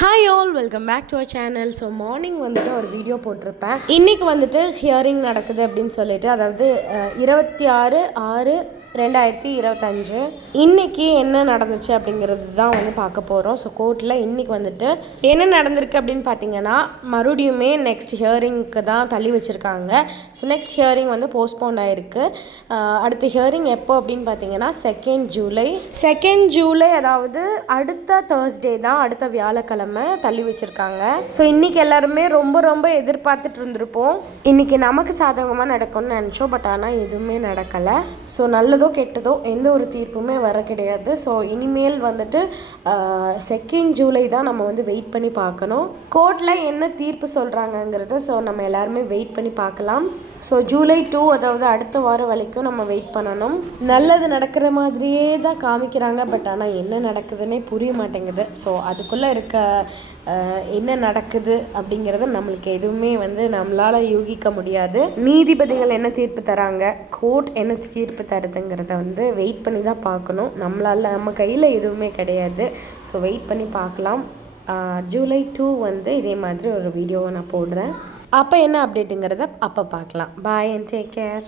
Hi all, welcome back to our channel. So morning வந்துட்டு ஒரு video போட்டிருப்பேன். இன்றைக்கி வந்துட்டு ஹியரிங் நடக்குது அப்படின்னு சொல்லிட்டு, அதாவது 26/6/2025 இன்றைக்கி என்ன நடந்துச்சு அப்படிங்கிறது தான் வந்து பார்க்க போகிறோம். ஸோ கோர்ட்டில் இன்றைக்கி வந்துட்டு என்ன நடந்திருக்கு அப்படின்னு பார்த்தீங்கன்னா, மறுபடியுமே நெக்ஸ்ட் ஹியரிங்க்கு தான் தள்ளி வச்சுருக்காங்க. ஸோ நெக்ஸ்ட் ஹியரிங் வந்து போஸ்ட்போன் ஆகிருக்கு. அடுத்த ஹியரிங் எப்போ அப்படின்னு பார்த்தீங்கன்னா 2 ஜூலை, அதாவது அடுத்த தேர்ஸ்டே தான், அடுத்த வியாழக்கிழமை தள்ளி வச்சுருக்காங்க. ஸோ இன்றைக்கி எல்லாருமே ரொம்ப எதிர்பார்த்துட்டு இருந்திருப்போம். இன்றைக்கி நமக்கு சாதகமாக நடக்கும்னு நினச்சோம். பட் ஆனால் எதுவுமே நடக்கலை. ஸோ நல்லதோ கெட்டதோ எந்த ஒரு தீர்ப்புமே வர கிடையாது. ஸோ இனிமேல் வந்துட்டு 2 ஜூலை தான் நம்ம வந்து வெயிட் பண்ணி பார்க்கணும். கோர்ட்டில் என்ன தீர்ப்பு சொல்கிறாங்கங்கிறத ஸோ நம்ம எல்லாருமே வெயிட் பண்ணி பார்க்கலாம். ஸோ ஜூலை 2, அதாவது அடுத்த வாரம் வரைக்கும் நம்ம வெயிட் பண்ணணும். நல்லது நடக்கிற மாதிரியே தான் காமிக்கிறாங்க. பட் ஆனால் என்ன நடக்குதுன்னே புரிய மாட்டேங்குது. ஸோ அதுக்குள்ளே இருக்க என்ன நடக்குது அப்படிங்கிறத நம்மளுக்கு எதுவுமே வந்து நம்மளால் யூகிக்க முடியாது. நீதிபதிகள் என்ன தீர்ப்பு தராங்க, கோர்ட் என்ன தீர்ப்பு தருதுங்கிறத வந்து வெயிட் பண்ணி தான் பார்க்கணும். நம்ம கையில் எதுவுமே கிடையாது. ஸோ வெயிட் பண்ணி பார்க்கலாம். ஜூலை 2 வந்து இதே மாதிரி ஒரு வீடியோவை நான் போடுறேன். அப்போ என்ன அப்டேட்டுங்கிறத அப்போ பார்க்கலாம். பாய் அண்ட் டேக் கேர்.